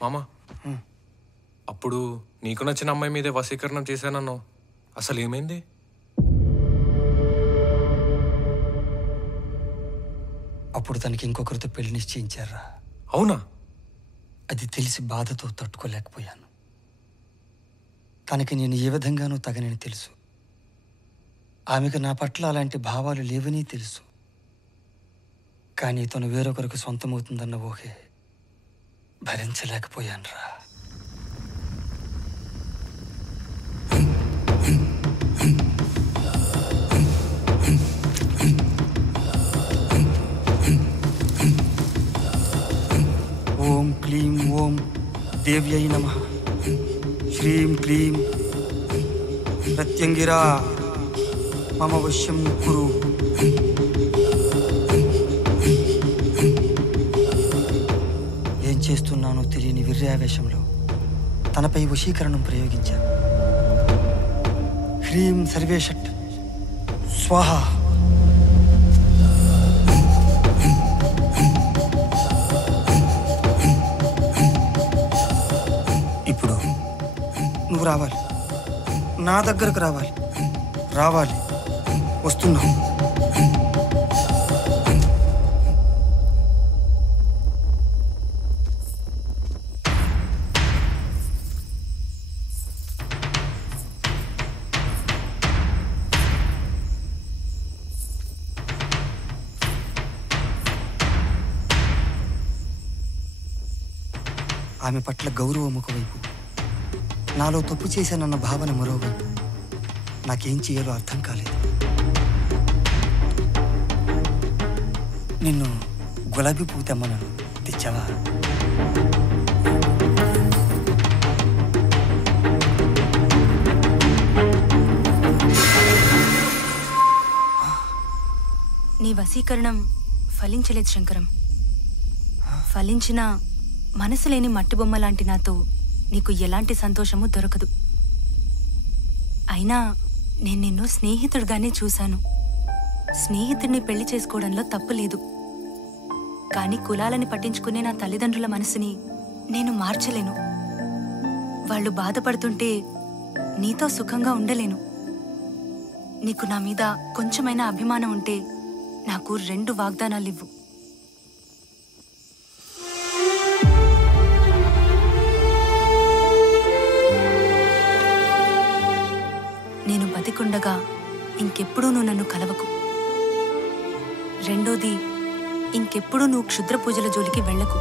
మామా, అప్పుడు నీకు నచ్చిన అమ్మాయి మీదే వశీకరణం చేశానన్నావు. అసలు ఏమైంది? అప్పుడు తనకి ఇంకొకరితో పెళ్లి నిశ్చయించారా? అవునా? అది తెలిసి బాధతో తట్టుకోలేకపోయాను. తనకి నేను ఏ విధంగానూ తగనని తెలుసు. ఆమెకు నా పట్ల అలాంటి భావాలు లేవని తెలుసు. కానీ తను వేరొకరికి సొంతమవుతుందన్న ఊహే భరించలేకపోయానురా. ఓం క్లీం ఓం దేవ్యై నమః. శ్రీం క్లీం ప్రత్యంగిరా మమ వశ్యం కురు. ఏం చేస్తున్నానో తెలియని విర్యావేశంలో తనపై వశీకరణం ప్రయోగించాను. హ్రీం సర్వేషట్ స్వాహ. ఇప్పుడు నువ్వు రావాలి, నా దగ్గరకు రావాలి. రావాలి, వస్తున్నావు. ఆమె పట్ల గౌరవం ఒకవైపు, నాలో తప్పు చేశానన్న భావన మరోవైపు. నాకేం చేయాలో అర్థం కాలేదు. నిన్ను గులాబీ పువ్వు తెమ్మన్నాను, తెచ్చావా? నీ వశీకరణం ఫలించలేదు శంకరం. ఫలించిన మనసు లేని మట్టిబొమ్మ లాంటి నాతో నీకు ఎలాంటి సంతోషము దొరకదు. అయినా నేను నిన్ను స్నేహితుడిగానే చూశాను. స్నేహితుడిని పెళ్లి చేసుకోవడంలో తప్పు లేదు. కానీ కులాలని పట్టించుకునే నా తల్లిదండ్రుల మనసుని నేను మార్చలేను. వాళ్ళు బాధపడుతుంటే నీతో సుఖంగా ఉండలేను. నీకు నా మీద కొంచెమైనా అభిమానం ఉంటే నాకు 2 వాగ్దానాలివ్వు. నేను బతికుండగా ఇంకెప్పుడూ నువ్వు నన్ను కలవకు. రెండోది, ఇంకెప్పుడూ నువ్వు క్షుద్ర పూజల జోలికి వెళ్ళకు.